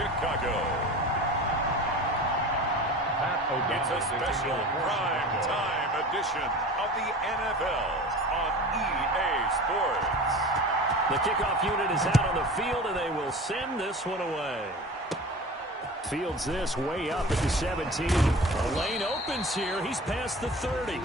Chicago. It's a special prime time edition of the NFL on EA Sports. The kickoff unit is out on the field, and they will send this one away. Fields this way up at the 17. The lane opens here. He's past the 30.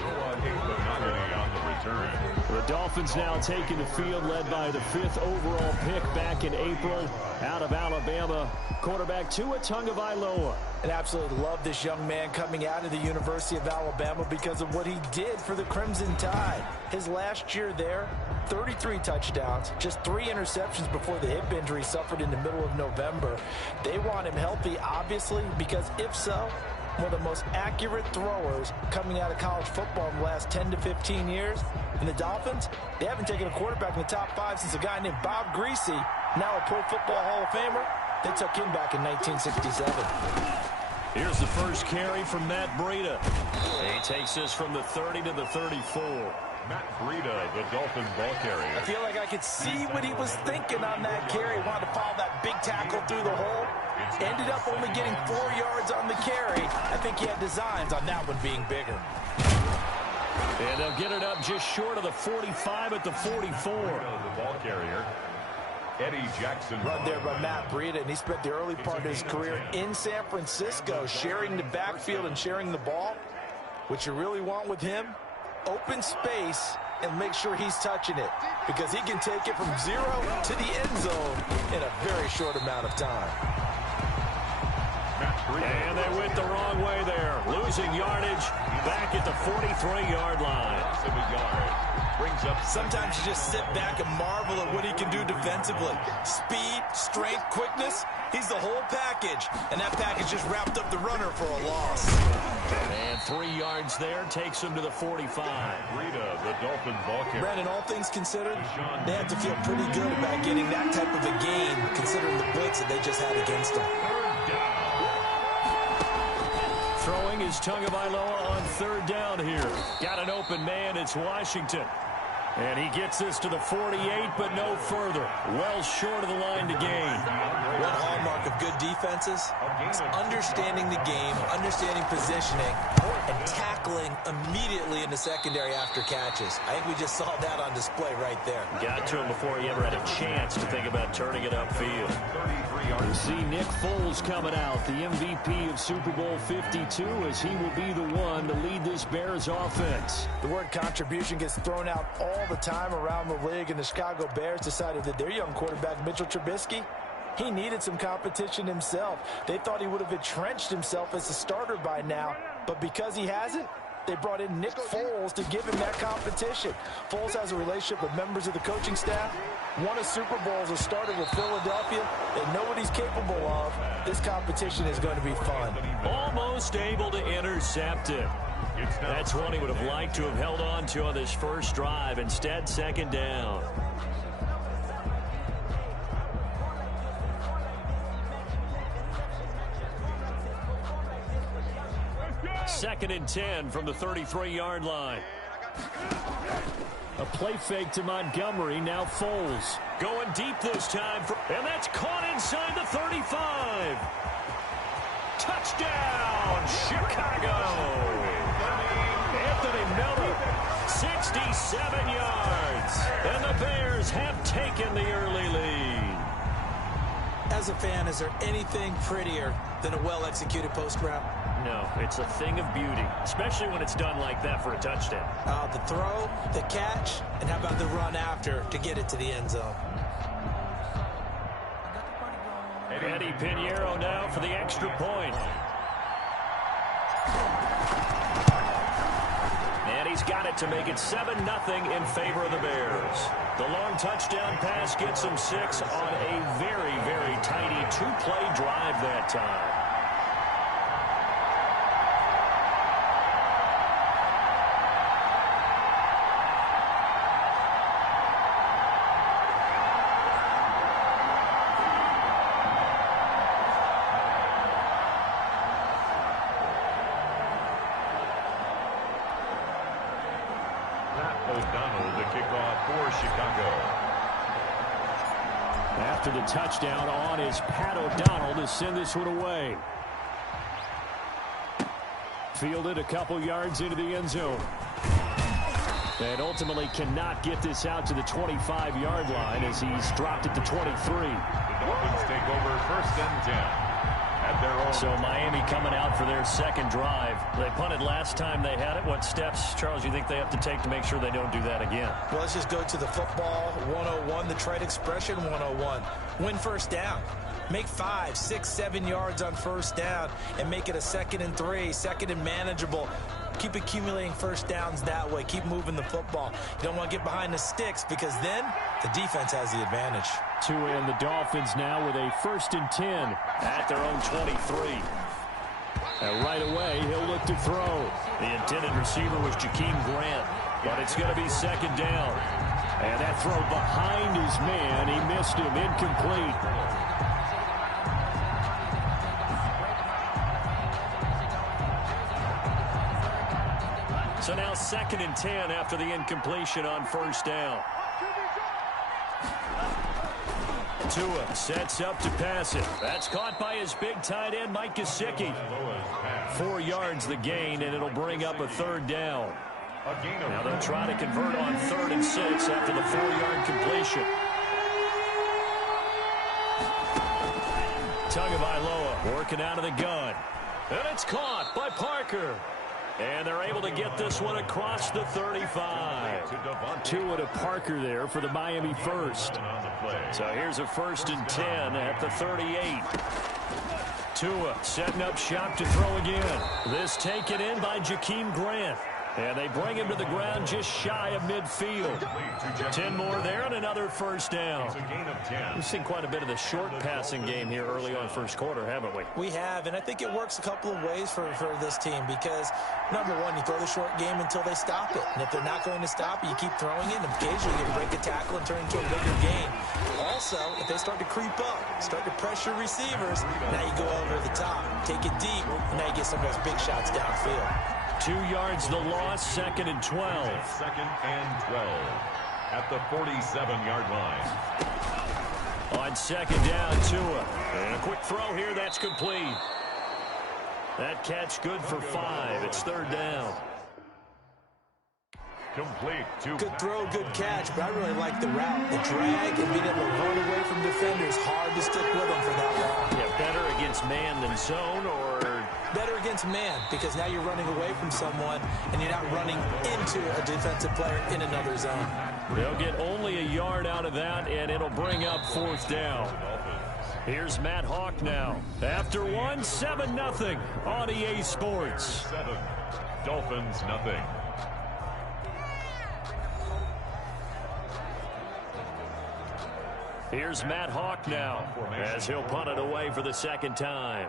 The Dolphins now taking the field, led by the 5th overall pick back in April out of Alabama, quarterback Tua Tagovailoa. And absolutely love this young man coming out of the University of Alabama because of what he did for the Crimson Tide. His last year there, 33 touchdowns, just 3 interceptions before the hip injury suffered in the middle of November. They want him healthy, obviously, because if so, one of the most accurate throwers coming out of college football in the last 10 to 15 years. And the Dolphins, they haven't taken a quarterback in the top 5 since a guy named Bob Greasy, now a Pro Football Hall of Famer. They took him back in 1967. Here's the first carry from Matt Breida. He takes this from the 30 to the 34. Matt Breida, the Dolphin ball carrier. I feel like I could see what he was thinking on that carry. Wanted to follow that big tackle through the hole. Ended up only getting 4 yards on the carry. I think he had designs on that one being bigger. And they'll get it up just short of the 45 at the 44. The ball carrier, Eddie Jackson. Run there by Matt Breida, and he spent the early part of his career in San Francisco sharing the backfield and sharing the ball. What you really want with him, open space and make sure he's touching it, because he can take it from 0 to the end zone in a very short amount of time. And they went the wrong way there, losing yardage back at the 43-yard line. Sometimes you just sit back and marvel at what he can do defensively. Speed, strength, quickness, he's the whole package. And that package just wrapped up the runner for a loss. And 3 yards there takes him to the 45. Breida, the Dolphin ball carrier. Brandon, all things considered, they had to feel pretty good about getting that type of a game, considering the blitz that they just had against them. Throwing is Tagovailoa on 3rd down here. Got an open man, it's Washington. And he gets this to the 48, but no further. Well short of the line to gain. One hallmark of good defenses is understanding the game, understanding positioning, and tackling immediately in the secondary after catches. I think we just saw that on display right there. Got to him before he ever had a chance to think about turning it upfield. You see Nick Foles coming out, the MVP of Super Bowl 52, as he will be the one to lead this Bears offense. The word contribution gets thrown out all the time around the league, and the Chicago Bears decided that their young quarterback, Mitchell Trubisky, he needed some competition himself. They thought he would have entrenched himself as a starter by now, but because he hasn't, they brought in Nick Foles to give him that competition. Foles has a relationship with members of the coaching staff, won a Super Bowl as a starter with Philadelphia. They know what he's capable of. This competition is going to be fun. Almost able to intercept it. That's one he would have liked to have held on to on this first drive. Instead, 2nd down. Second and 10 from the 33-yard line. A play fake to Montgomery. Now Foles going deep this time. And that's caught inside the 35. Touchdown, Chicago. Anthony Miller, 67 yards. And the Bears have taken the early lead. As a fan, is there anything prettier than a well-executed post route? No, it's a thing of beauty, especially when it's done like that for a touchdown. The throw, the catch, and how about the run after to get it to the end zone? Eddie Pinheiro now for the extra point. And he's got it to make it 7-0 in favor of the Bears. The long touchdown pass gets him 6 on a very, very tidy 2-play drive that time. after the touchdown on is Pat O'Donnell to send this one away. Fielded a couple yards into the end zone. And ultimately cannot get this out to the 25-yard line as he's dropped it to 23. The Dolphins take over 1st and 10 at their own. So Miami coming out for their second drive. They punted last time they had it. What steps, Charles, you think they have to take to make sure they don't do that again? Well, let's just go to the football 101, the trade expression 101. Win first down. Make 5, 6, 7 yards on first down and make it a 2nd and 3, 2nd and manageable. Keep accumulating first downs that way. Keep moving the football. You don't want to get behind the sticks because then the defense has the advantage. Tua and the Dolphins now with a 1st and 10 at their own 23. And right away, he'll look to throw. The intended receiver was Jakeem Grant, but it's going to be 2nd down. And that throw behind his man, he missed him, incomplete. So now 2nd and 10 after the incompletion on first down. Tua sets up to pass it. That's caught by his big tight end, Mike Gesicki. 4 yards the gain, and it'll bring up a 3rd down. Now they'll try to convert on 3rd and 6 after the 4-yard completion. Tagovailoa working out of the gun. And it's caught by Parker. And they're able to get this one across the 35. Tua to Parker there for the Miami first. So here's a 1st and 10 at the 38. Tua setting up shop to throw again. This taken in by Jakeem Grant. And they bring him to the ground just shy of midfield. 10 more there and another 1st down. We've seen quite a bit of the short passing game here early on first quarter, haven't we? We have, and I think it works a couple of ways for this team because, number one, you throw the short game until they stop it. And if they're not going to stop it, you keep throwing it, and occasionally you break a tackle and turn it into a bigger gain. Also, if they start to creep up, start to pressure receivers, now you go over the top, take it deep, and now you get some of those big shots downfield. 2 yards the loss, 2nd and 12. 2nd and 12 at the 47-yard line. On 2nd down, Tua. And a quick throw here, that's complete. That catch good for 5. It's 3rd down. Complete. Good throw, good catch, but I really like the route. The drag and being able to run away from defenders. Hard to stick with them for that long. Yeah, better against man than zone, or better against man because now you're running away from someone and you're not running into a defensive player in another zone. They'll get only a yard out of that, and it'll bring up 4th down. Here's Matt Hawk now. After 7-0 on EA Sports. 7, Dolphins nothing. Here's Matt Hawk now as he'll punt it away for the 2nd time.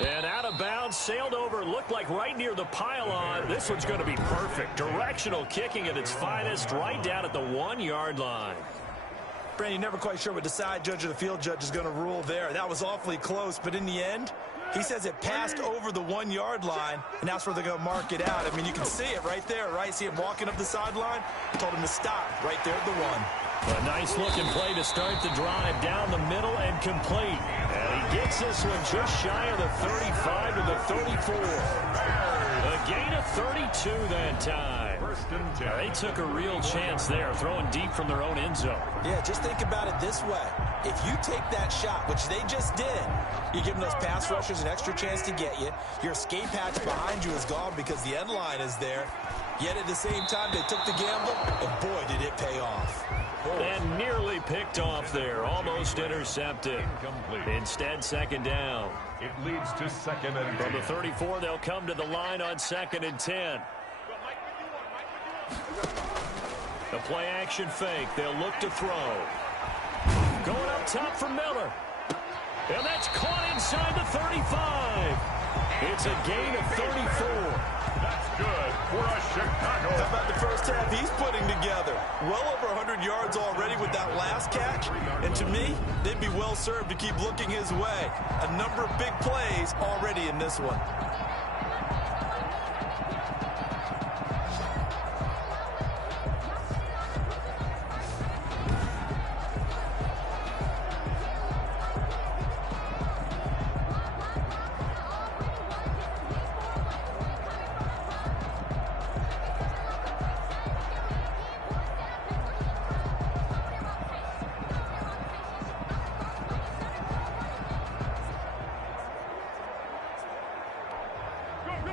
And out of bounds, sailed over, looked like right near the pylon. This one's going to be perfect. Directional kicking at its finest, right down at the 1-yard line. Brandon, you're never quite sure what the side judge or the field judge is going to rule there. That was awfully close, but in the end, he says it passed over the 1-yard line, and that's where they're going to mark it out. I mean, you can see it right there, right? See him walking up the sideline? Told him to stop right there at the 1. A nice-looking play to start the drive down the middle and complete. And he gets this one just shy of the 35 to the 34. A gain of 32 that time. 1st and 10. They took a real chance there, throwing deep from their own end zone. Yeah, just think about it this way. If you take that shot, which they just did, you're giving those pass rushers an extra chance to get you. Your escape hatch behind you is gone because the end line is there. Yet at the same time, they took the gamble, and boy, did it pay off. And nearly picked off there, almost intercepted. Incomplete. Instead, 2nd down. It leads to 2nd and 10. From the 34, they'll come to the line on 2nd and 10. The play action fake. They'll look to throw. Going up top for Miller. And that's caught inside the 35. It's a gain of 34. That's good for a Chicago. How about the first half he's putting together? Well over 100 yards already with that last catch. And to me, they'd be well served to keep looking his way. A number of big plays already in this one.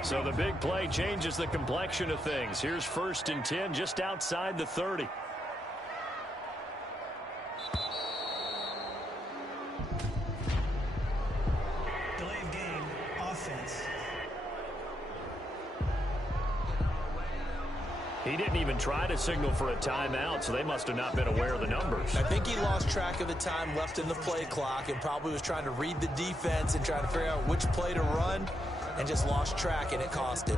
So the big play changes the complexion of things. Here's 1st and 10 just outside the 30. Delay of game, offense. He didn't even try to signal for a timeout, so they must have not been aware of the numbers. I think he lost track of the time left in the play clock and probably was trying to read the defense and trying to figure out which play to run and just lost track, and it cost him.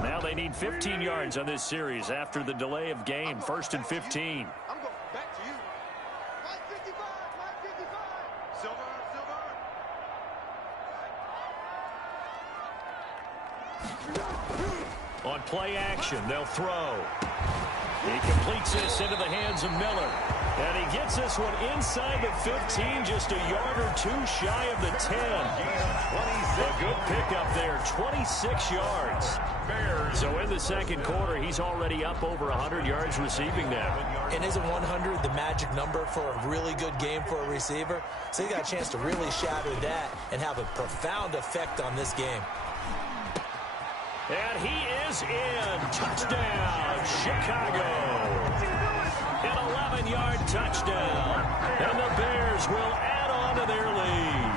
Now they need 15 yards on this series after the delay of game. 1st and 15. I'm going back to you. 555. Silver. On play action, they'll throw. He completes this into the hands of Miller. And he gets this one inside the 15, just a yard or two shy of the 10. A good pickup there, 26 yards. So in the second quarter, he's already up over 100 yards receiving now. And isn't 100 the magic number for a really good game for a receiver? So he got a chance to really shatter that and have a profound effect on this game. And he is in. Touchdown, Chicago. An 11-yard touchdown. And the Bears will add on to their lead.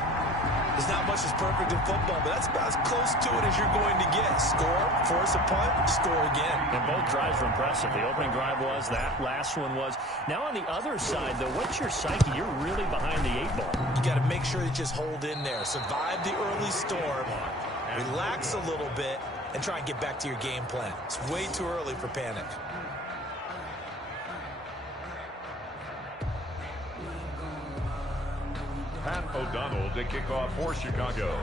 There's not much that's perfect in football, but that's about as close to it as you're going to get. Score, force a punt, score again. And both drives were impressive. The opening drive was, that last one was. Now on the other side, though, what's your psyche? You're really behind the 8 ball. You got to make sure you just hold in there. Survive the early storm. Relax a little bit. And try and get back to your game plan. It's way too early for panic. Pat O'Donnell to kick off for Chicago.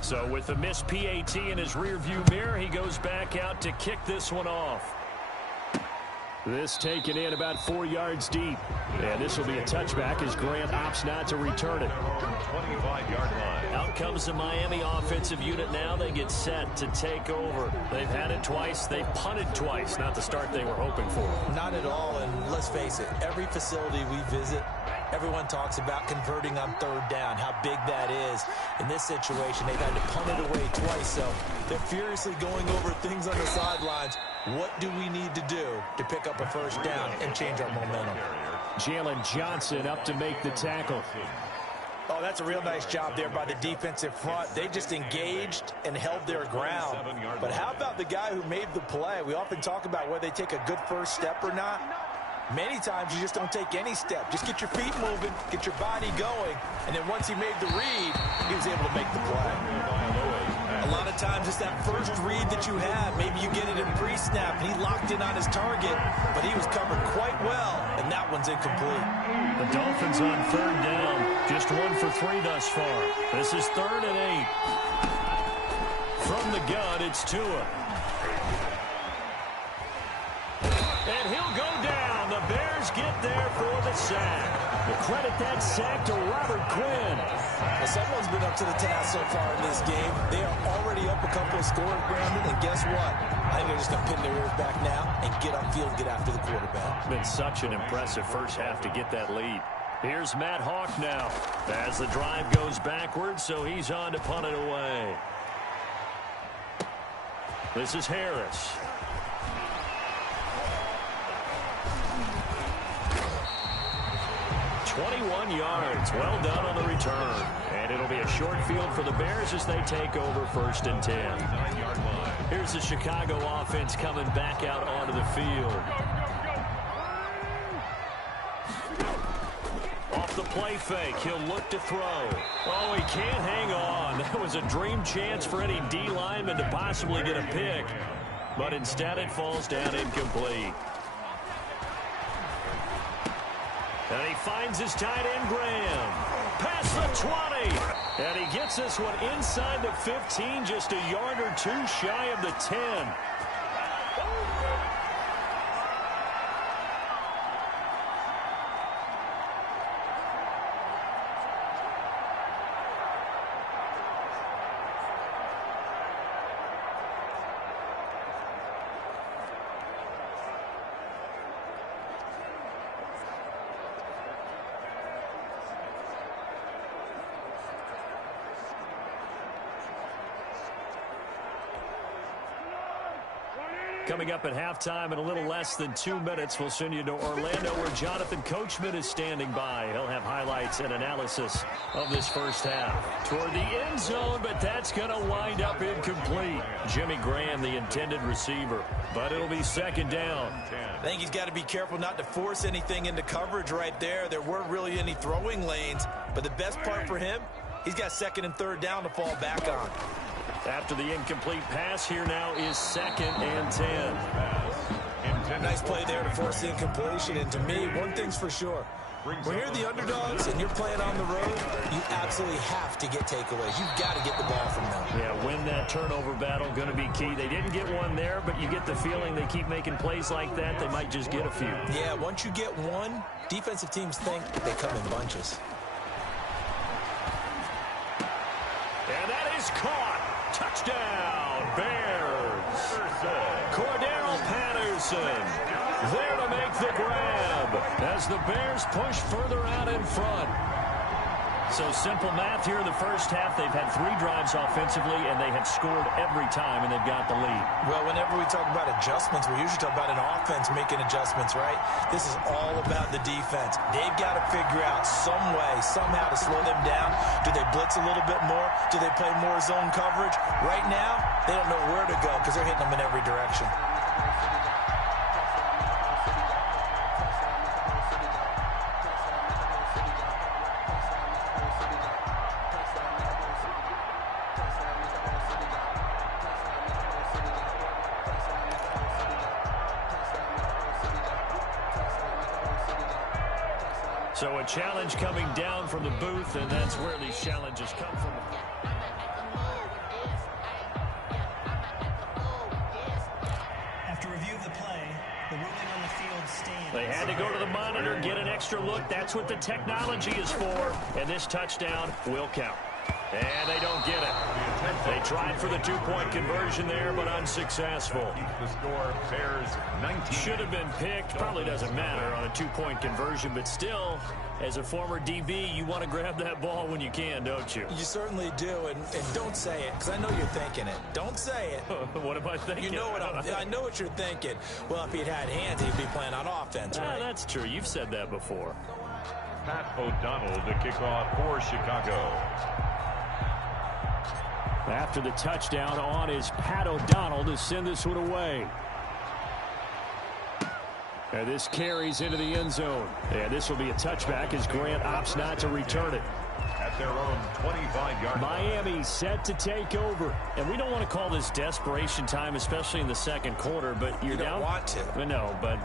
So with the missed PAT in his rearview mirror, he goes back out to kick this one off. This taken in about 4 yards deep. And this will be a touchback as Grant opts not to return it. 25-yard line. Out comes the Miami offensive unit now. They get set to take over. They've had it twice. They've punted twice. Not the start they were hoping for. Not at all, and let's face it, every facility we visit, everyone talks about converting on 3rd down, how big that is. In this situation, they've had to punt it away twice, so they're furiously going over things on the sidelines. What do we need to do to pick up a 1st down and change our momentum? Jalen Johnson up to make the tackle. Oh, that's a real nice job there by the defensive front. They just engaged and held their ground. But how about the guy who made the play? We often talk about whether they take a good first step or not. Many times you just don't take any step. Just get your feet moving, get your body going, and then once he made the read, he was able to make the play. A lot of times it's that first read that you have. Maybe you get it in pre-snap, and he locked in on his target, but he was covered quite well, and that one's incomplete. The Dolphins on 3rd down. Just 1 for 3 thus far. This is 3rd and 8. From the gun, it's Tua. And he'll go down. The Bears get there for the sack. We'll credit that sack to Robert Quinn. Well, someone's been up to the task so far in this game. They are already up a couple of scores, Brandon, and guess what? I think they're just going to pin their ears back now and get upfield, get after the quarterback. Been such an impressive first half to get that lead. Here's Matt Hawk now as the drive goes backwards, so he's on to punt it away. This is Harris. .21 yards. Well done on the return. And it'll be a short field for the Bears as they take over 1st and 10. 9-yard line. Here's the Chicago offense coming back out onto the field. Off the play fake, he'll look to throw. Oh, he can't hang on. That was a dream chance for any D lineman to possibly get a pick. But instead it falls down incomplete. And he finds his tight end, Graham. Past the 20. And he gets this one inside the 15, just a yard or two shy of the 10. Coming up at halftime in a little less than 2 minutes, we'll send you to Orlando where Jonathan Coachman is standing by. He'll have highlights and analysis of this first half. Toward the end zone, but that's going to wind up incomplete. Jimmy Graham, the intended receiver, but it'll be second down. I think he's got to be careful not to force anything into coverage right there. There weren't really any throwing lanes, but the best part for him, he's got second and third down to fall back on. After the incomplete pass, here now is 2nd and 10. Nice play there to force the incompletion. And to me, one thing's for sure. When you're the underdogs and you're playing on the road, you absolutely have to get takeaways. You've got to get the ball from them. Yeah, win that turnover battle, going to be key. They didn't get one there, but you get the feeling they keep making plays like that, they might just get a few. Yeah, once you get one, defensive teams think they come in bunches. And that is caught. Touchdown, Bears. Cordero Patterson there to make the grab as the Bears push further out in front. So simple math here in the first half. They've had 3 drives offensively, and they have scored every time, and they've got the lead. Well, whenever we talk about adjustments, we usually talk about an offense making adjustments, right? This is all about the defense. They've got to figure out some way, somehow to slow them down. Do they blitz a little bit more? Do they play more zone coverage? Right now, they don't know where to go because they're hitting them in every direction. So a challenge coming down from the booth, and that's where these challenges come from. After review of the play, the ruling on the field stands. They had to go to the monitor, get an extra look. That's what the technology is for. And this touchdown will count. And they don't get it. They tried for the 2-point conversion there, but unsuccessful. The score, Bears 19. Should have been picked. Probably doesn't matter on a 2-point conversion, but still, as a former DB, you want to grab that ball when you can, don't you? You certainly do, and don't say it, because I know you're thinking it. Don't say it. What am I thinking? You know what I know what you're thinking. Well, if he'd had hands, he'd be playing on offense, right? That's true. You've said that before. Pat O'Donnell to kick off for Chicago. After the touchdown, on is Pat O'Donnell to send this one away. And this carries into the end zone. And this will be a touchback as Grant opts not to return it. At their own 25-yard line. Miami set to take over. And we don't want to call this desperation time, especially in the second quarter, but you're You don't down. want to. No, but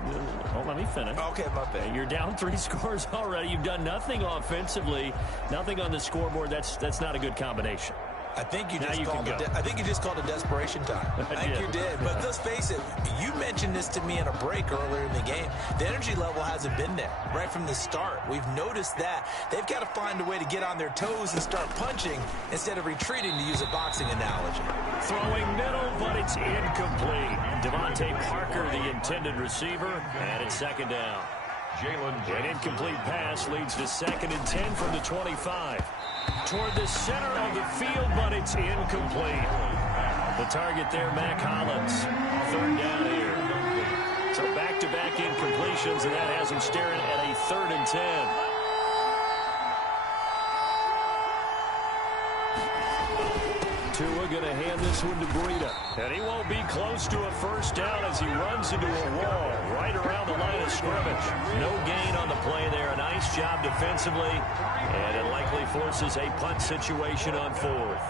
let me finish. Okay, my bad. You're down 3 scores already. You've done nothing offensively, nothing on the scoreboard. That's not a good combination. I think you Now just you called can it. go. I think you just called it desperation time. I think did. you did. But let's face it. You mentioned this to me in a break earlier in the game. The energy level hasn't been there right from the start. We've noticed that they've got to find a way to get on their toes and start punching instead of retreating, to use a boxing analogy. Throwing middle, but it's incomplete. Devontae Parker, the intended receiver, and it's second down. An incomplete pass leads to 2nd and 10 from the 25. Toward the center of the field, but it's incomplete. The target there, Mac Hollins. 3rd down here. So back-to-back incompletions, and that has him staring at a 3rd and 10. Tua going to hand this one to Breida. And he won't be close to a first down as he runs into a wall right around the line of scrimmage. No gain on the play there. A nice job defensively. And it likely forces a punt situation on 4th.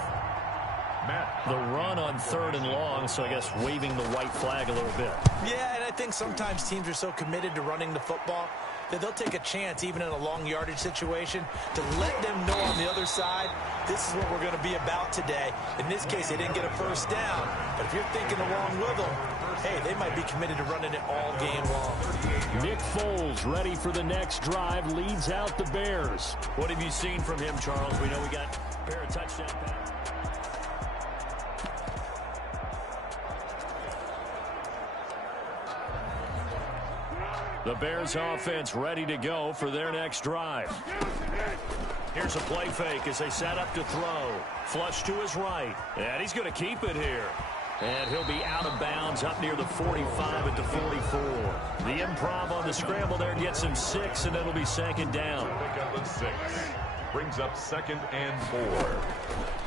The run on 3rd and long, so I guess waving the white flag a little bit. Yeah, and I think sometimes teams are so committed to running the football that they'll take a chance, even in a long yardage situation, to let them know on the other side, this is what we're going to be about today. In this case, they didn't get a first down, but if you're thinking along with them, hey, they might be committed to running it all game long. Nick Foles ready for the next drive, leads out the Bears. What have you seen from him, Charles? We know we got a pair of touchdown passes. The Bears offense ready to go for their next drive. Here's a play fake as they set up to throw. Flush to his right. And he's going to keep it here. And he'll be out of bounds up near the 45 at the 44. The improv on the scramble there gets him 6, and it'll be second down. Pick up a 6. Brings up 2nd and 4.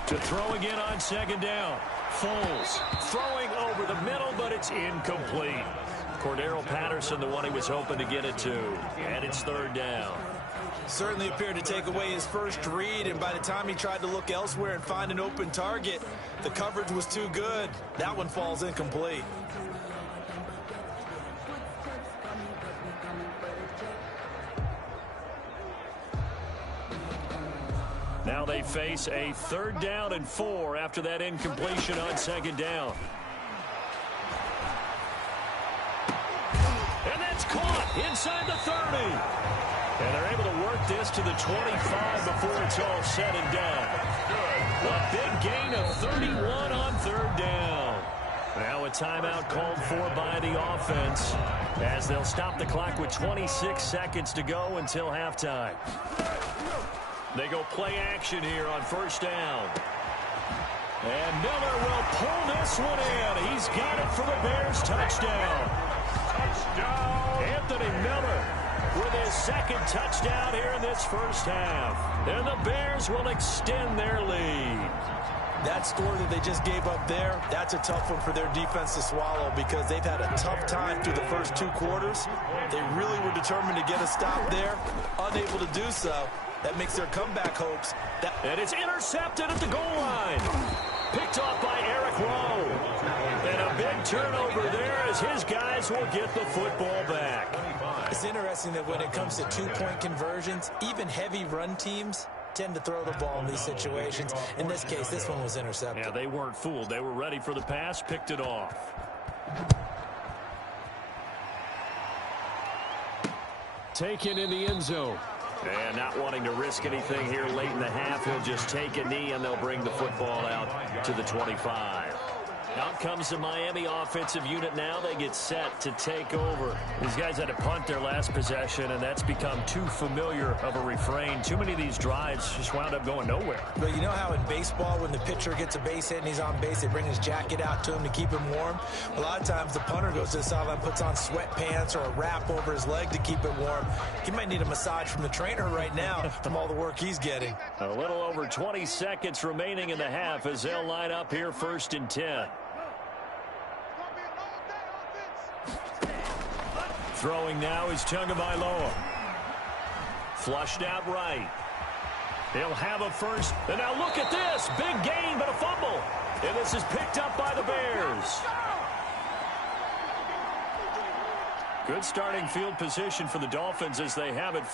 To throw again on second down. Foles throwing over the middle, but it's incomplete. Cordero Patterson, the one he was hoping to get it to. And it's third down. Certainly appeared to take away his first read, and by the time he tried to look elsewhere and find an open target, the coverage was too good. That one falls incomplete. Now they face a 3rd down and 4 after that incompletion on second down. And that's caught inside the 30. And they're able to work this to the 25 before it's all said and done. A big gain of 31 on 3rd down. Now a timeout called for by the offense as they'll stop the clock with 26 seconds to go until halftime. They go play action here on 1st down. And Miller will pull this one in. He's got it for the Bears touchdown. Touchdown! Anthony Miller with his 2nd touchdown here in this first half. And the Bears will extend their lead. That score that they just gave up there, that's a tough one for their defense to swallow because they've had a tough time through the first 2 quarters. They really were determined to get a stop there, unable to do so. That makes their comeback hopes. And it's intercepted at the goal line. Picked off by Eric Rowe. And a big turnover there as his guys will get the football back. It's interesting that when it comes to 2-point conversions, even heavy run teams tend to throw the ball in these situations. In this case, this one was intercepted. Yeah, they weren't fooled. They were ready for the pass, picked it off. Taken in the end zone. And not wanting to risk anything here late in the half, he'll just take a knee and they'll bring the football out to the 25. Out comes the Miami offensive unit now. They get set to take over. These guys had to punt their last possession, and that's become too familiar of a refrain. Too many of these drives just wound up going nowhere. But you know how in baseball, when the pitcher gets a base hit and he's on base, they bring his jacket out to him to keep him warm? A lot of times the punter goes to the sideline, puts on sweatpants or a wrap over his leg to keep it warm. He might need a massage from the trainer right now from all the work he's getting. A little over 20 seconds remaining in the half as they'll line up here 1st and 10. Throwing now is Tagovailoa. Flushed out right. He'll have a first. And now look at this. Big gain, but a fumble. And this is picked up by the Bears. Good starting field position for the Dolphins as they have it.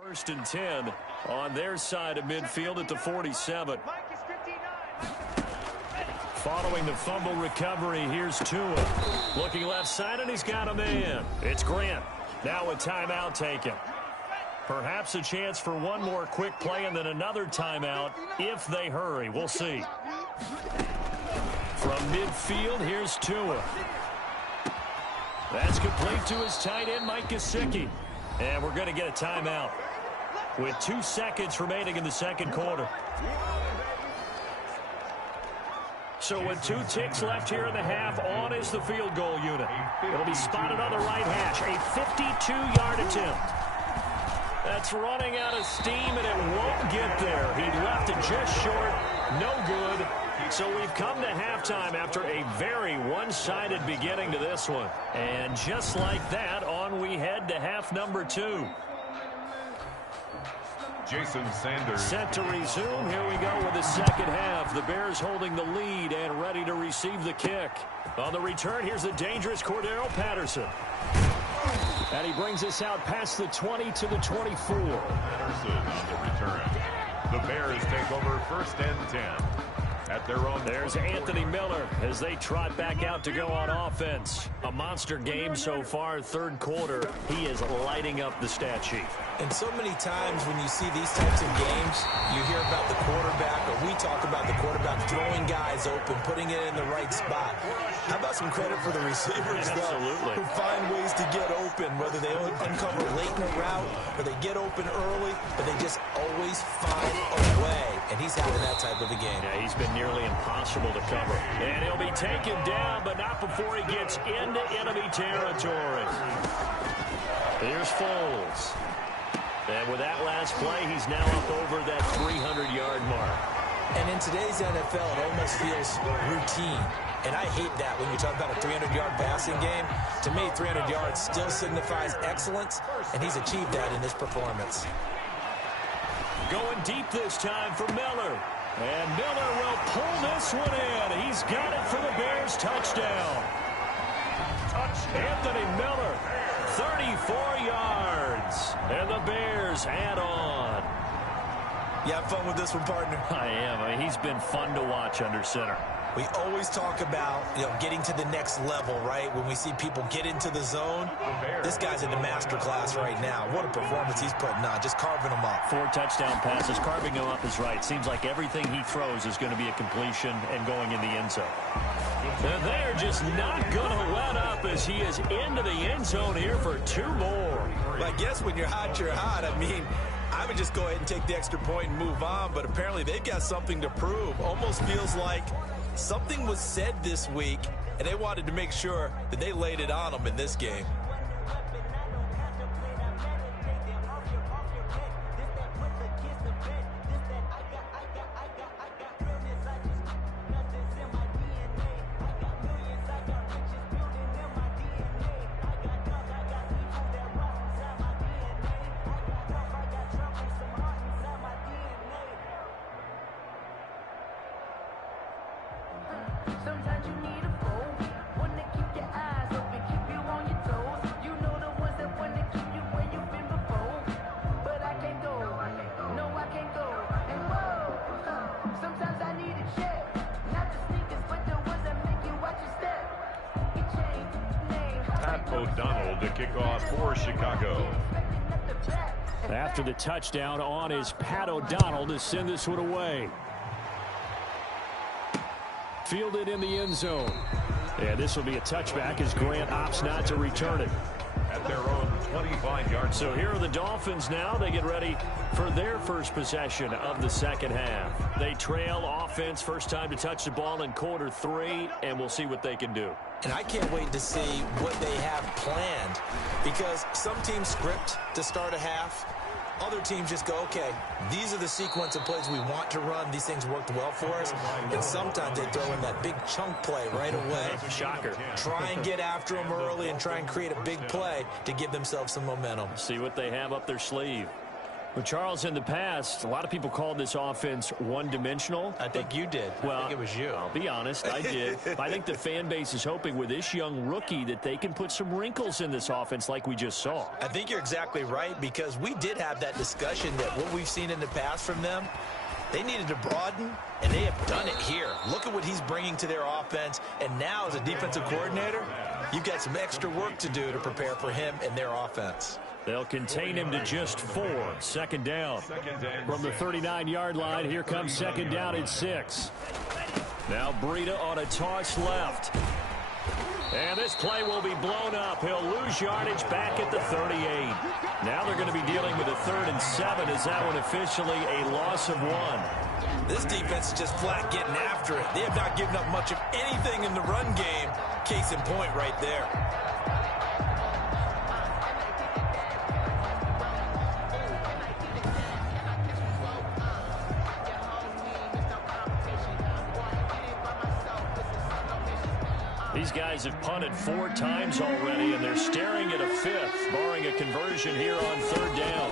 1st and 10 on their side of midfield at the 47. Following the fumble recovery, here's Tua. Looking left side, and he's got a man. It's Grant. Now a timeout taken. Perhaps a chance for one more quick play and then another timeout if they hurry. We'll see. From midfield, here's Tua. That's complete to his tight end, Mike Gesicki. And we're going to get a timeout with 2 seconds remaining in the second quarter. So with 2 ticks left here in the half, on is the field goal unit. It'll be spotted on the right hash. A 52-yard attempt. That's running out of steam, and it won't get there. He left it just short. No good. So we've come to halftime after a very one-sided beginning to this one. And just like that, on we head to half number 2. Jason Sanders. Set to resume. Here we go with the second half. The Bears holding the lead and ready to receive the kick. On the return, here's the dangerous Cordero Patterson. And he brings us out past the 20 to the 24. Patterson on the return. The Bears take over 1st and 10. At their own. There's Anthony Miller as they trot back out to go on offense. A monster game so far, third quarter. He is lighting up the stat sheet. And so many times when you see these types of games, you hear about the quarterback, or we talk about the quarterback throwing guys open, putting it in the right spot. How about some credit for the receivers, though, Absolutely. who find ways to get open, whether they uncover late in the route or they get open early, but they just always find a way. And he's having that type of a game. Yeah, he's been nearly impossible to cover. And he'll be taken down, but not before he gets into enemy territory. Here's Foles. And with that last play, he's now up over that 300-yard mark. And in today's NFL, it almost feels routine. And I hate that when you talk about a 300-yard passing game. To me, 300 yards still signifies excellence, and he's achieved that in this performance. Going deep this time for Miller. And Miller will pull this one in. He's got it for the Bears touchdown. Anthony Miller, 34 yards. And the Bears add on. You have fun with this one, partner? I am. I mean, he's been fun to watch under center. We always talk about, getting to the next level, right? When we see people get into the zone, this guy's in the master class right now. What a performance he's putting on, just carving them up. 4 touchdown passes. Carving him up is right. Seems like everything he throws is going to be a completion and going in the end zone. And they're just not going to let up as he is into the end zone here for 2 more. Well, I guess when you're hot, you're hot. I mean, I would just go ahead and take the extra point and move on, but apparently they've got something to prove. Almost feels like something was said this week, and they wanted to make sure that they laid it on them in this game. Sometimes you need a fool, one to keep your eyes open, keep you on your toes. You know the ones that want to keep you where you've been before. But I can't go, no I can't go. And whoa, sometimes I need a check. Not the sneakers, but the ones that make you watch your step. You change name. Pat O'Donnell to kick off for Chicago. After the touchdown on is Pat O'Donnell to send this one away. Fielded in the end zone. Yeah, this will be a touchback as Grant opts not to return it. At their own 25-yard. So here are the Dolphins now. They get ready for their first possession of the second half. They trail offense, first time to touch the ball in quarter 3, and we'll see what they can do. And I can't wait to see what they have planned, because some teams script to start a half. Other teams just go, okay, these are the sequence of plays we want to run. These things worked well for us. And sometimes they throw in that big chunk play right away. Shocker. Try and get after them early and try and create a big play to give themselves some momentum. See what they have up their sleeve. Well, Charles, in the past, a lot of people called this offense one-dimensional. I think you did. Well, I think it was you. I'll be honest, I did. I think the fan base is hoping with this young rookie that they can put some wrinkles in this offense like we just saw. I think you're exactly right, because we did have that discussion that what we've seen in the past from them, they needed to broaden, and they have done it here. Look at what he's bringing to their offense, and now as a defensive coordinator, you've got some extra work to do to prepare for him and their offense. They'll contain him to just 4. Second down. From the 39-yard line, here comes second down at 6. Now Breida on a toss left. And this play will be blown up. He'll lose yardage back at the 38. Now they're going to be dealing with a 3rd and 7. Is that one officially a loss of 1? This defense is just flat getting after it. They have not given up much of anything in the run game. Case in point right there. These guys have punted 4 times already, and they're staring at a 5th, barring a conversion here on 3rd down.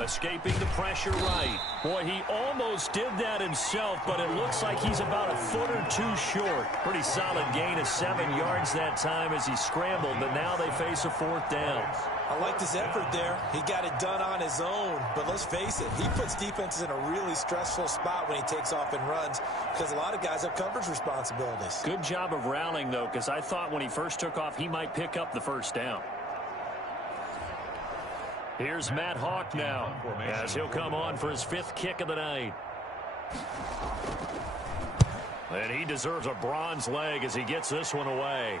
Escaping the pressure right. Boy, he almost did that himself, but it looks like he's about a foot or 2 short. Pretty solid gain of 7 yards that time as he scrambled, but now they face a 4th down. I liked his effort there. He got it done on his own. But let's face it, he puts defenses in a really stressful spot when he takes off and runs, because a lot of guys have coverage responsibilities. Good job of rallying, though, because I thought when he first took off, he might pick up the 1st down. Here's Matt Hawk now, as he'll come on for his 5th kick of the night. And he deserves a bronze leg as he gets this one away.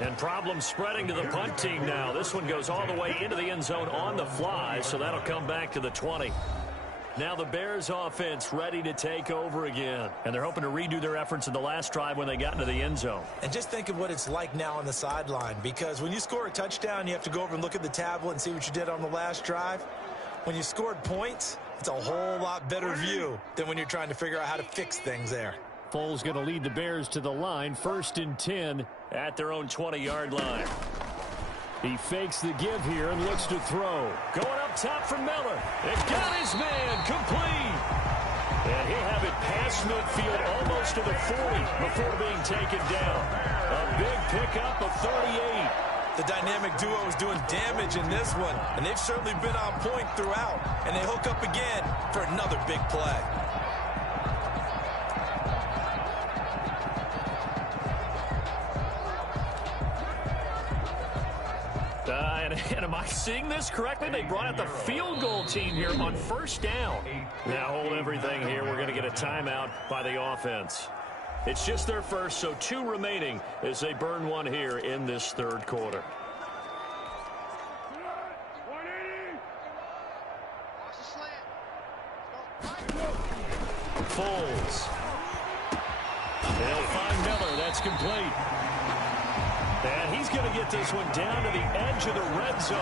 And problems spreading to the punt team now. This one goes all the way into the end zone on the fly, so that'll come back to the 20. Now the Bears offense ready to take over again. And they're hoping to redo their efforts in the last drive when they got into the end zone. And just think of what it's like now on the sideline, because when you score a touchdown, you have to go over and look at the tablet and see what you did on the last drive. When you scored points, it's a whole lot better view than when you're trying to figure out how to fix things there. Foles going to lead the Bears to the line, 1st and 10 at their own 20-yard line. He fakes the give here and looks to throw. Going up top for Miller. And got his man complete. And he'll have it past midfield almost to the 40 before being taken down. A big pickup of 38. The dynamic duo is doing damage in this one, and they've certainly been on point throughout. And they hook up again for another big play. And am I seeing this correctly? They brought out the field goal team here on 1st down. Now hold everything here. We're going to get a timeout by the offense. It's just their first, so 2 remaining as they burn one here in this 3rd quarter. Foles. They'll find Miller. That's complete. And he's going to get this one down to the edge of the red zone.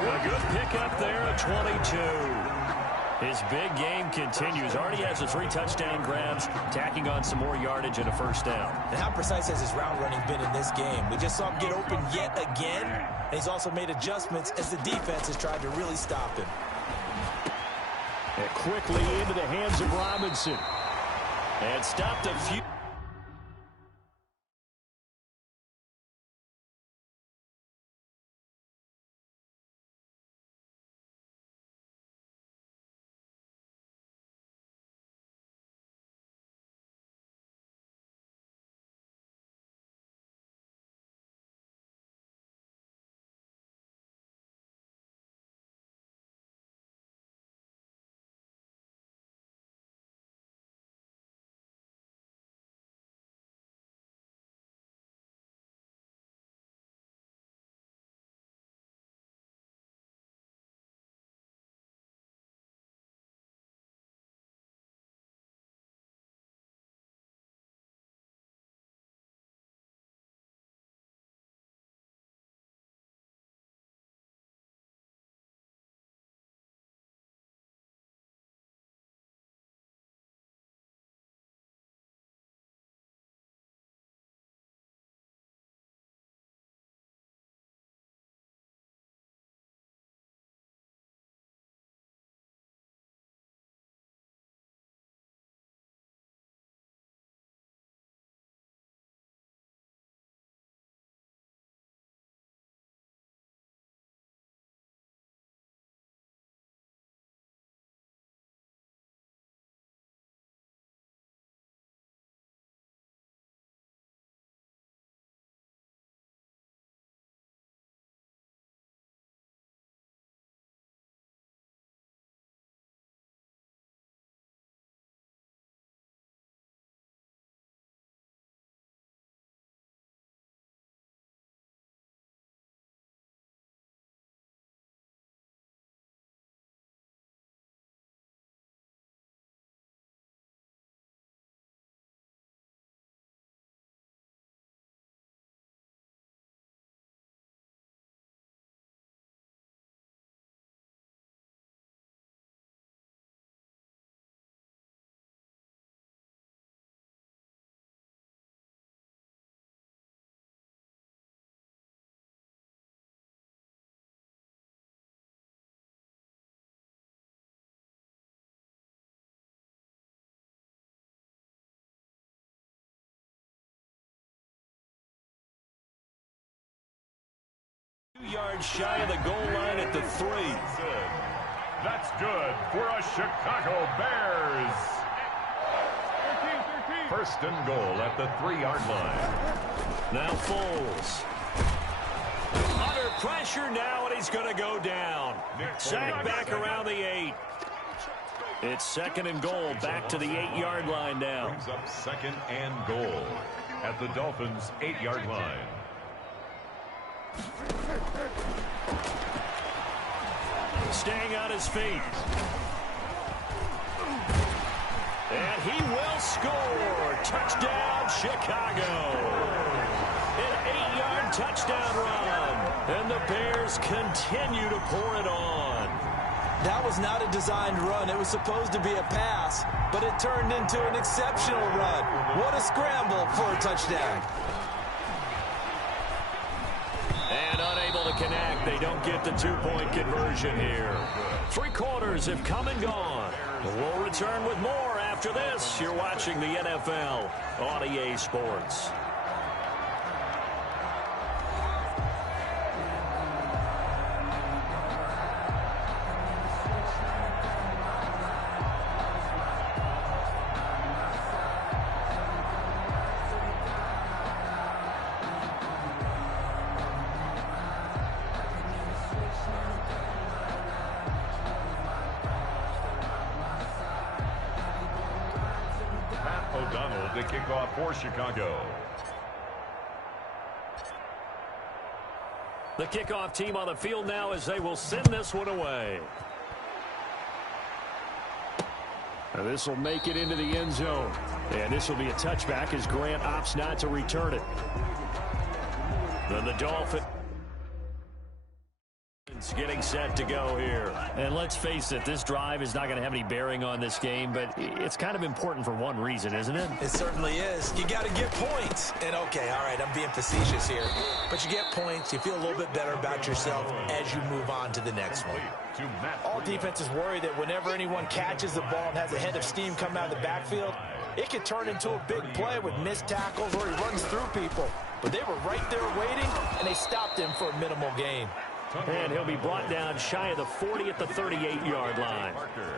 A good pickup there at 22. His big game continues. Already has the 3 touchdown grabs, tacking on some more yardage and a 1st down. And how precise has his route running been in this game? We just saw him get open yet again, and he's also made adjustments as the defense has tried to really stop him. And quickly into the hands of Robinson. And stopped a few. Yards shy of the goal line at the 3. That's good for a Chicago Bears. 1st and goal at the 3-yard line. Now Foles. Under pressure now, and he's going to go down. Sacked back around the 8. It's second and goal, back to the 8-yard line now. Brings up second and goal at the Dolphins' 8-yard line. Staying on his feet. And he will score. Touchdown, Chicago. An 8-yard touchdown run. And the Bears continue to pour it on. That was not a designed run. It was supposed to be a pass, but it turned into an exceptional run. What a scramble for a touchdown. And unable to connect. They don't get the 2-point conversion here. 3 quarters have come and gone. We'll return with more after this. You're watching the NFL on EA Sports. O'Donnell to kick off for Chicago. The kickoff team on the field now as they will send this one away. And this will make it into the end zone. And this will be a touchback as Grant opts not to return it. Then the Dolphins getting set to go here. And let's face it, this drive is not going to have any bearing on this game, but it's kind of important for one reason, isn't it? It certainly is. You got to get points. And okay, all right, I'm being facetious here. But you get points, you feel a little bit better about yourself as you move on to the next one. All defenses worry that whenever anyone catches the ball and has a head of steam come out of the backfield, it could turn into a big play with missed tackles or he runs through people. But they were right there waiting, and they stopped him for a minimal gain. And he'll be brought down shy of the 40 at the 38-yard line.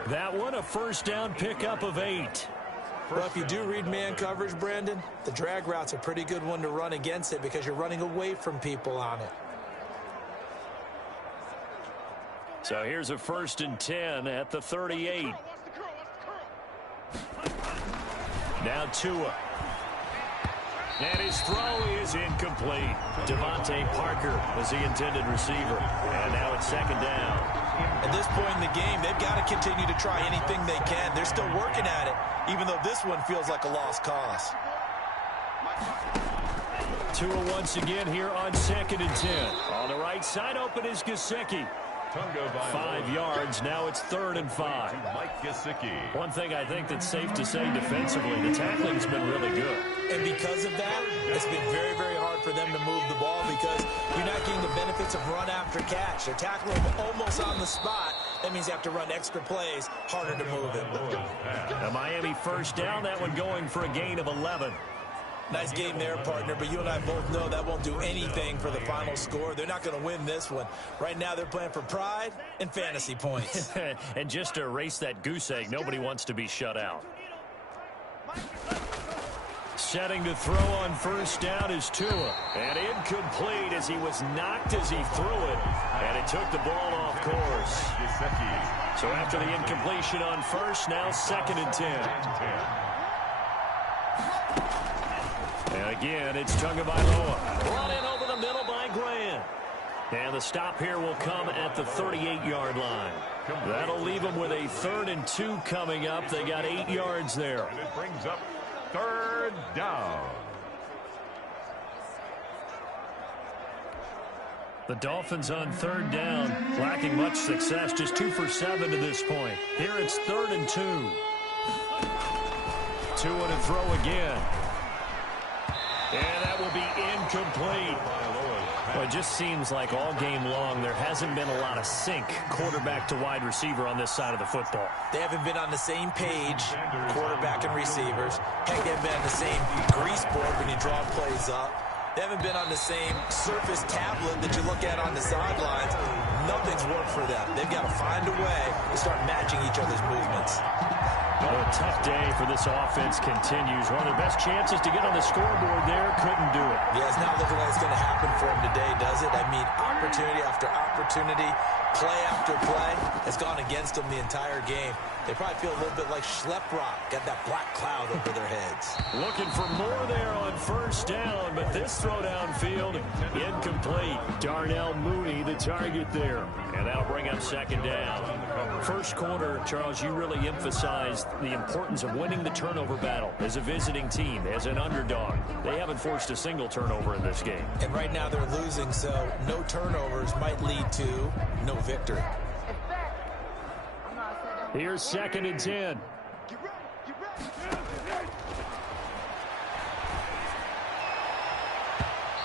That one, a first down pickup of 8. Well, if you do read man coverage, Brandon, the drag route's a pretty good one to run against it because you're running away from people on it. So here's a 1st and 10 at the 38. Now Tua. And his throw is incomplete. Devontae Parker was the intended receiver. And now it's 2nd down. At this point in the game, they've got to continue to try anything they can. They're still working at it, even though this one feels like a lost cause. Tua once again here on 2nd and 10. On the right side, open is Gesicki. 5 yards. Now it's 3rd and 5. Mike Gesicki. One thing I think that's safe to say defensively, the tackling's been really good. And because of that, it's been very, very hard for them to move the ball because you're not getting the benefits of run after catch. They're tackling almost on the spot. That means you have to run extra plays, harder to move it. The Miami first down, that one going for a gain of 11. Nice game there, partner, but you and I both know that won't do anything for the final score. They're not going to win this one. Right now, they're playing for pride and fantasy points. And just to erase that goose egg, nobody wants to be shut out. Setting to throw on first down is Tua. And incomplete as he was knocked as he threw it. And it took the ball off course. So after the incompletion on first, now 2nd and 10. And again, it's Tagovailoa. Brought in over the middle by Grant. And the stop here will come at the 38-yard line. That'll leave them with a 3rd and 2 coming up. They got 8 yards there. And it brings up 3rd down. The Dolphins on 3rd down, lacking much success, just 2 for 7 to this point. Here it's 3rd and 2. 2 and a throw again. And that will be incomplete. Well, it just seems like all game long there hasn't been a lot of sync quarterback to wide receiver on this side of the football. They haven't been on the same page, quarterback and receivers. Heck, they haven't been on the same grease board when you draw plays up. They haven't been on the same surface tablet that you look at on the sidelines. nothing's worked for them. They've got to find a way to start matching each other's movements. A tough day for this offense continues. One of their best chances to get on the scoreboard there, couldn't do it. Yeah, it's not looking like it's going to happen for them today, does it? I mean, opportunity after opportunity, play after play has gone against them the entire game. They probably feel a little bit like Schleprock, got that black cloud over their heads. Looking for more there on first down, but this throw downfield incomplete. Darnell Mooney, the target there. And that'll bring up second down. First quarter, Charles, you really emphasized the importance of winning the turnover battle as a visiting team, as an underdog. They haven't forced a single turnover in this game. And right now they're losing, so no turnovers might lead to no victory. Here's second and 10.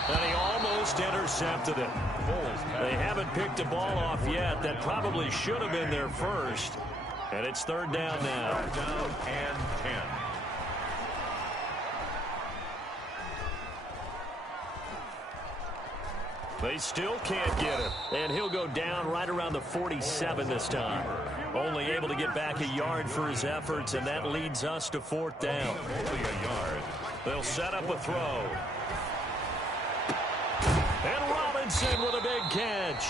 And he almost intercepted it. They haven't picked a ball off yet. That probably should have been their first. And it's third down now. Third down and 10. They still can't get it. And he'll go down right around the 47 this time. Only able to get back a yard for his efforts, and that leads us to fourth down. Only a yard. They'll set up a throw. And Robinson with a big catch.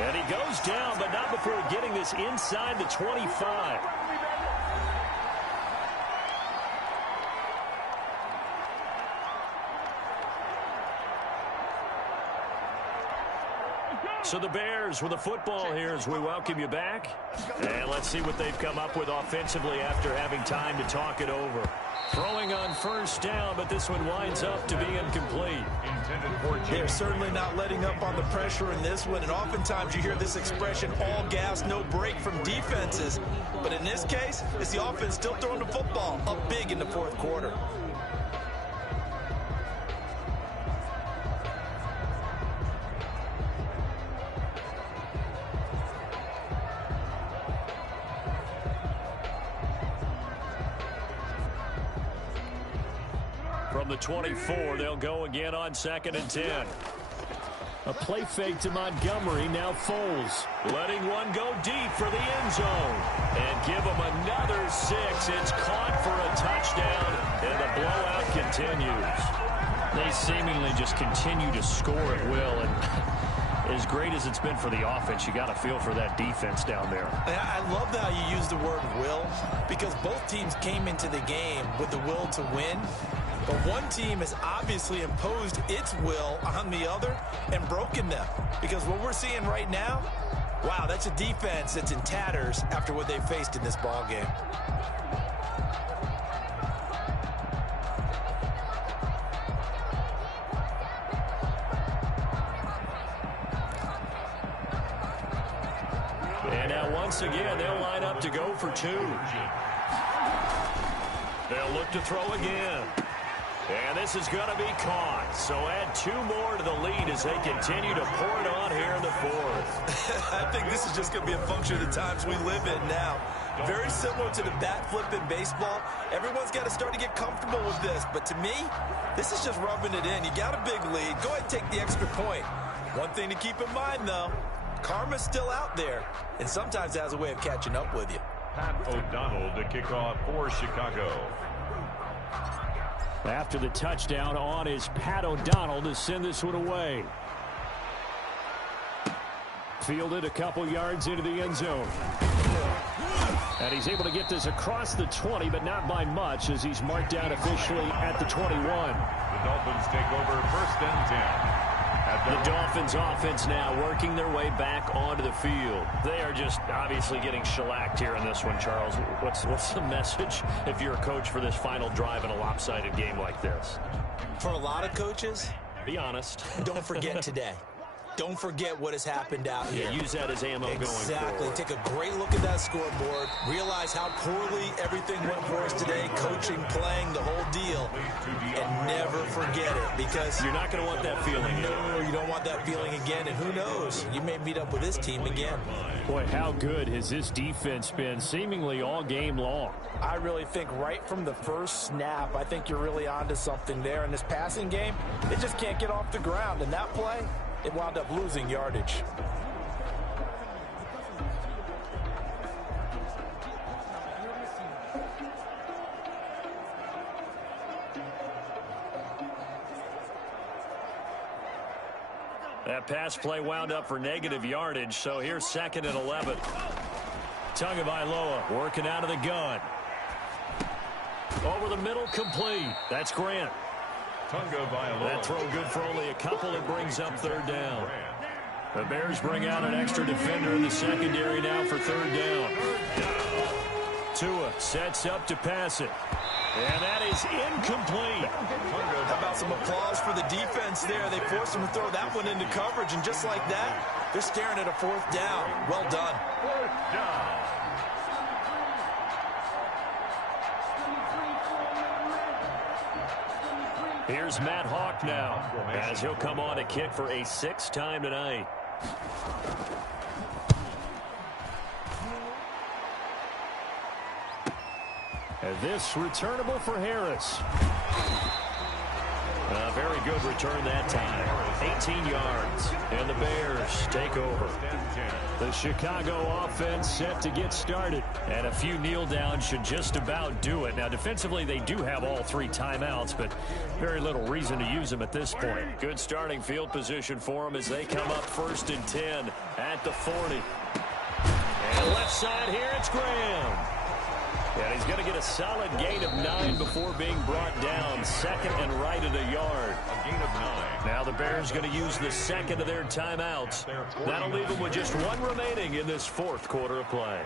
And he goes down, but not before getting this inside the 25. So the Bears with the football here as we welcome you back. And let's see what they've come up with offensively after having time to talk it over. Throwing on first down, but this one winds up to be incomplete. They're certainly not letting up on the pressure in this one, and oftentimes you hear this expression, all gas, no break from defenses. But in this case, it's the offense still throwing the football up big in the fourth quarter. From the 24, they'll go again on second and 10. A play fake to Montgomery, now Foles. Letting one go deep for the end zone. And give him another 6. It's caught for a touchdown, and the blowout continues. They seemingly just continue to score at will, and as great as it's been for the offense, you got to feel for that defense down there. I love how you use the word will, because both teams came into the game with the will to win. But one team has obviously imposed its will on the other and broken them. Because what we're seeing right now, wow, that's a defense that's in tatters after what they faced in this ball game. And now once again, they'll line up to go for 2. They'll look to throw again. And this is going to be caught. So add 2 more to the lead as they continue to pour it on here in the fourth. I think this is just going to be a function of the times we live in now. Very similar to the bat flip in baseball. Everyone's got to start to get comfortable with this. But to me, this is just rubbing it in. You got a big lead. Go ahead and take the extra point. One thing to keep in mind, though, karma's still out there. And sometimes it has a way of catching up with you. Pat O'Donnell to kick off for Chicago. After the touchdown on is Pat O'Donnell to send this one away. Fielded a couple yards into the end zone. And he's able to get this across the 20, but not by much as he's marked down officially at the 21. The Dolphins take over first and 10. The Dolphins offense now working their way back onto the field. They are just obviously getting shellacked here in this one, Charles. What's the message if you're a coach for this final drive in a lopsided game like this? For a lot of coaches, be honest. Don't forget today. Don't forget what has happened out here. Yeah, use that as ammo going forward. Exactly. Take a great look at that scoreboard. Realize how poorly everything went for us today. Coaching, playing, the whole deal. And never forget it, because you're not going to want that feeling. No, you don't want that feeling again. And who knows? You may meet up with this team again. Boy, how good has this defense been seemingly all game long? I really think right from the first snap, I think you're really onto something there. In this passing game, it just can't get off the ground. And that play, it wound up losing yardage. That pass play wound up for negative yardage, so here's 2nd and 11. Tagovailoa working out of the gun. Over the middle, complete. That's Grant. That throw good for only a couple. It brings up 3rd down. The Bears bring out an extra defender in the secondary now for 3rd down. Tua sets up to pass it. And that is incomplete. How about some applause for the defense there? They forced him to throw that one into coverage, and just like that, they're staring at a 4th down. Well done. 4th down. Here's Matt Hawk now, as he'll come on to kick for a 6th time tonight. And this returnable for Harris. A very good return that time. 18 yards. And the Bears take over. The Chicago offense set to get started. And a few kneel downs should just about do it. Now, defensively, they do have all 3 timeouts, but very little reason to use them at this point. Good starting field position for them as they come up 1st and 10 at the 40. And left side here, it's Graham. And he's going to get a solid gain of 9 before being brought down. 2nd and right at a yard. A gain of 9. Now the Bears going to use the 2nd of their timeouts. That'll leave them with just 1 remaining in this 4th quarter of play.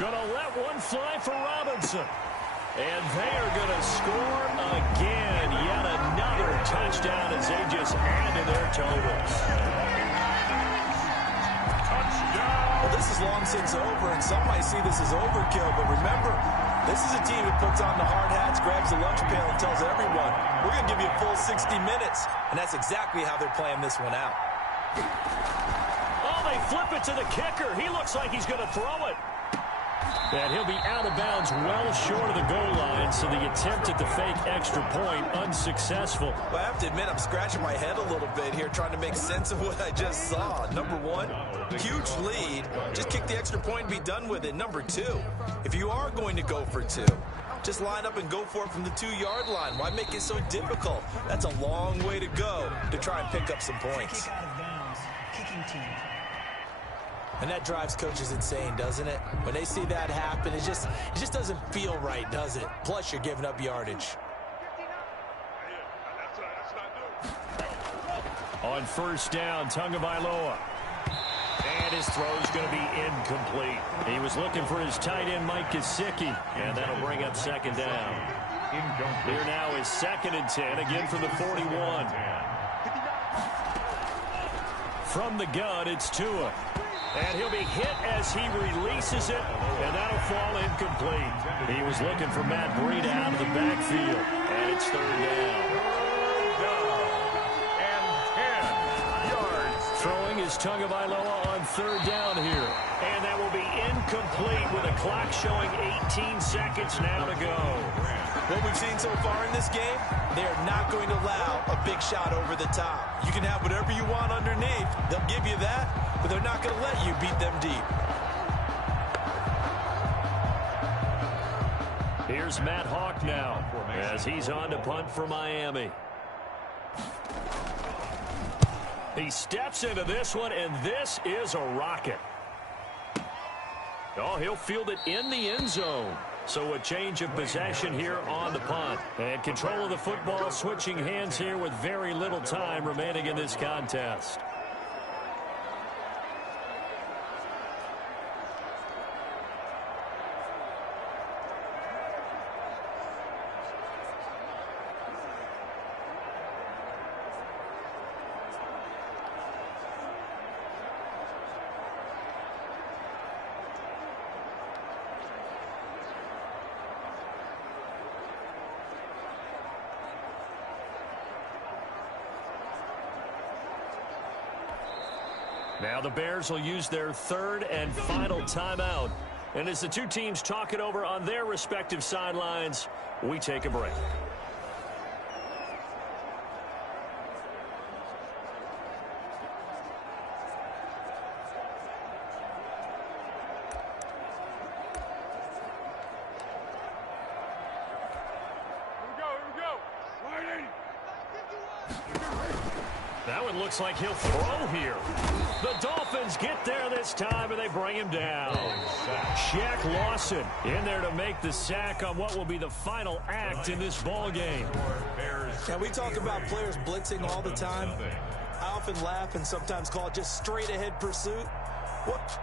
Going to let one fly for Robinson. And they are going to score again. Yet another touchdown as they just add to their totals. Well, this is long since over, and some might see this as overkill, but remember, this is a team that puts on the hard hats, grabs the lunch pail, and tells everyone, we're going to give you a full 60 minutes, and that's exactly how they're playing this one out. Oh, they flip it to the kicker. He looks like he's going to throw it. And he'll be out of bounds well short of the goal line, so the attempt at the fake extra point unsuccessful. Well, I have to admit, I'm scratching my head a little bit here trying to make sense of what I just saw. Number 1, huge lead. Just kick the extra point and be done with it. Number 2, if you are going to go for 2, just line up and go for it from the 2-yard line. Why make it so difficult? That's a long way to go to try and pick up some points. Kick out of bounds. Kicking team. And that drives coaches insane, doesn't it? When they see that happen, it just doesn't feel right, does it? Plus, you're giving up yardage. On 1st down, Tagovailoa. And his throw's going to be incomplete. He was looking for his tight end, Mike Gesicki, and that'll bring up 2nd down. Here now is 2nd and 10, again from the 41. From the gun, it's Tua. And he'll be hit as he releases it, and that'll fall incomplete. He was looking for Matt Breida out of the backfield, and it's 3rd down. And 10 yards. Throwing is Tagovailoa on 3rd down here. And that will be incomplete with a clock showing 18 seconds now to go. What we've seen so far in this game, they are not going to allow a big shot over the top. You can have whatever you want underneath. They'll give you that, but they're not going to let you beat them deep. Here's Matt Hawk now as he's on to punt for Miami. He steps into this one, and this is a rocket. Oh, he'll field it in the end zone. So a change of possession here on the punt. And control of the football switching hands here with very little time remaining in this contest. Now the Bears will use their 3rd and final timeout. And as the two teams talk it over on their respective sidelines, we take a break. That one looks like he'll throw here. The Dolphins get there this time, and they bring him down. Shaq Lawson in there to make the sack on what will be the final act in this ball game. And we talk about players blitzing all the time. I often laugh and sometimes call it just straight-ahead pursuit. What